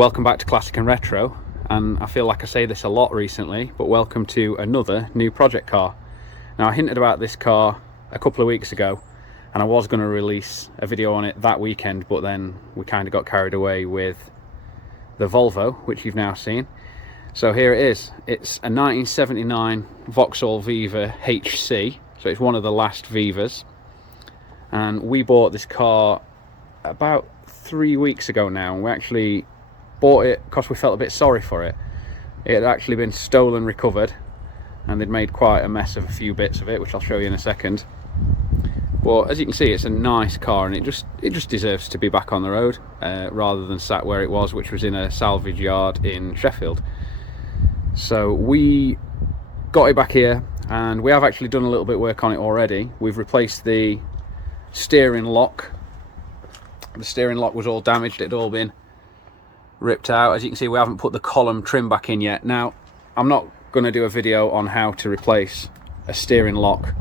welcome back to Classic and Retro, and I feel like I say this a lot recently, but welcome to another new project car. Now, I hinted about this car a couple of weeks ago, and I was going to release a video on it that weekend, but then we kind of got carried away with the Volvo, which you've now seen. So here it is. It's a 1979 Vauxhall Viva HC, so it's one of the last Vivas, and we bought this car about 3 weeks ago now. We actually bought it because we felt a bit sorry for it. It had actually been stolen, recovered, and they'd made quite a mess of a few bits of it, which I'll show you in a second. But as you can see, it's a nice car, and it just deserves to be back on the road rather than sat where it was, which was in a salvage yard in Sheffield. So we got it back here, and we have actually done a little bit of work on it already. We've replaced the steering lock. The steering lock was all damaged. It had all been ripped out. As you can see, we haven't put the column trim back in yet. Now, I'm not going to do a video on how to replace a steering lock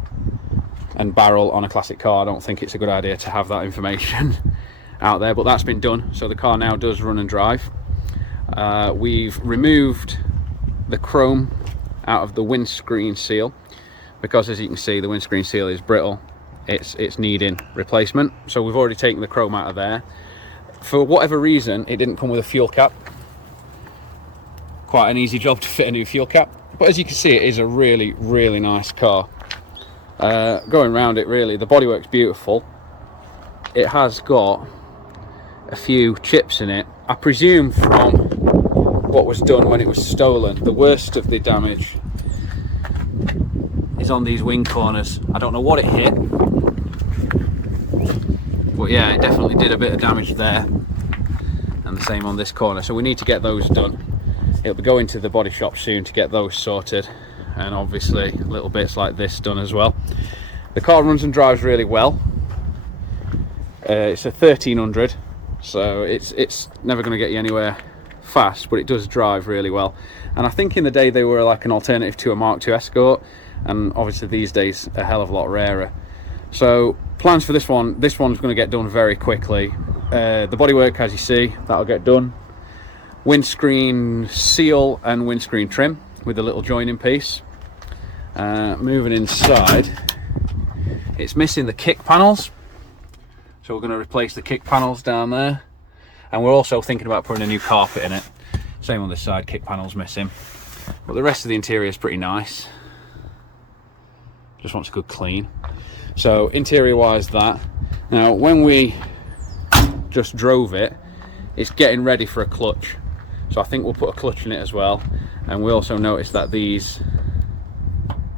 and barrel on a classic car. I don't think it's a good idea to have that information out there, but that's been done. So the car now does run and drive. We've removed the chrome out of the windscreen seal because, as you can see, the windscreen seal is brittle. It's needing replacement. So we've already taken the chrome out of there. For whatever reason, it didn't come with a fuel cap. Quite an easy job to fit a new fuel cap, but as you can see, it is a really, really nice car. Going around it, really, the bodywork's beautiful. It has got a few chips in it, I presume from what was done when it was stolen. The worst of the damage is on these wing corners. I don't know what it hit, but yeah, it definitely did a bit of damage there, and the same on this corner. So we need to get those done. It'll be going to the body shop soon to get those sorted, and obviously little bits like this done as well. The car runs and drives really well. It's a 1300, so it's never going to get you anywhere fast, but it does drive really well. And I think in the day they were like an alternative to a Mark II Escort, and obviously these days a hell of a lot rarer. So plans for this one's going to get done very quickly. The bodywork, as you see, that'll get done. Windscreen seal and windscreen trim with a little joining piece. Moving inside, it's missing the kick panels, so we're going to replace the kick panels down there, and we're also thinking about putting a new carpet in it. Same on this side, kick panels missing, but the rest of the interior is pretty nice. Just wants a good clean. So interior wise, that. Now when we just drove it, it's getting ready for a clutch, so I think we'll put a clutch in it as well. And we also noticed that these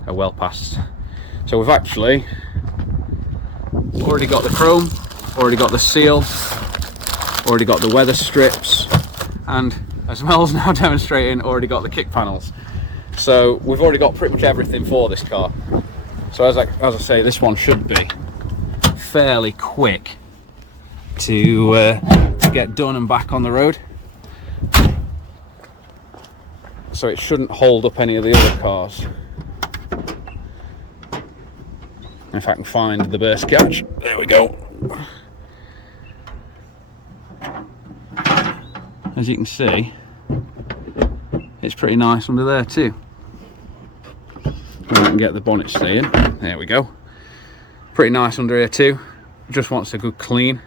are well past, so we've actually already got the chrome, already got the seal, already got the weather strips, and as Mel's now demonstrating, already got the kick panels. So we've already got pretty much everything for this car. So as I say, this one should be fairly quick to get done and back on the road. So it shouldn't hold up any of the other cars. If I can find the burst catch, there we go. As you can see, it's pretty nice under there too. I can get the bonnet staying. There we go. Pretty nice under here too. Just wants a good clean.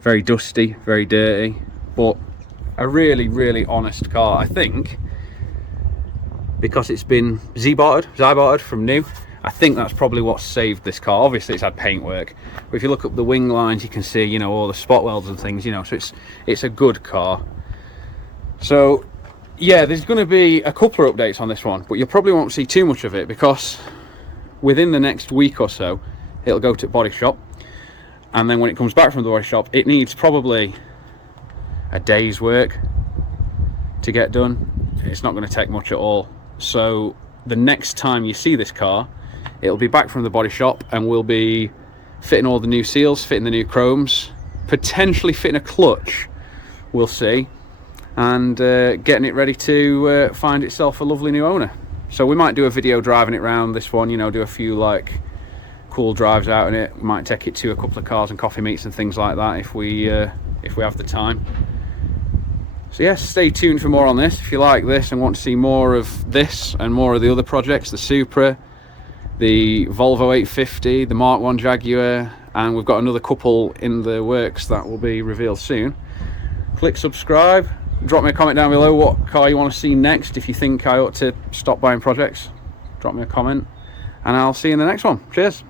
Very dusty, very dirty, but a really, really honest car. I think because it's been zybarted from new, I think that's probably what saved this car. Obviously it's had paint work, but if you look up the wing lines, you can see, you know, all the spot welds and things, you know, so it's a good car. So yeah, there's going to be a couple of updates on this one, but you probably won't see too much of it because within the next week or so it'll go to body shop, and then when it comes back from the body shop, it needs probably a day's work to get done. It's not going to take much at all. So the next time you see this car, it'll be back from the body shop, and we'll be fitting all the new seals, fitting the new chromes, potentially fitting a clutch, we'll see, and getting it ready to find itself a lovely new owner. So we might do a video driving it around this one, you know, do a few like cool drives out in it. We might take it to a couple of cars and coffee meets and things like that if we have the time. So yes, stay tuned for more on this. If you like this and want to see more of this and more of the other projects, the Supra, the Volvo 850, the Mark 1 Jaguar, and we've got another couple in the works that will be revealed soon, click subscribe, drop me a comment down below what car you want to see next. If you think I ought to stop buying projects, drop me a comment, and I'll see you in the next one. Cheers.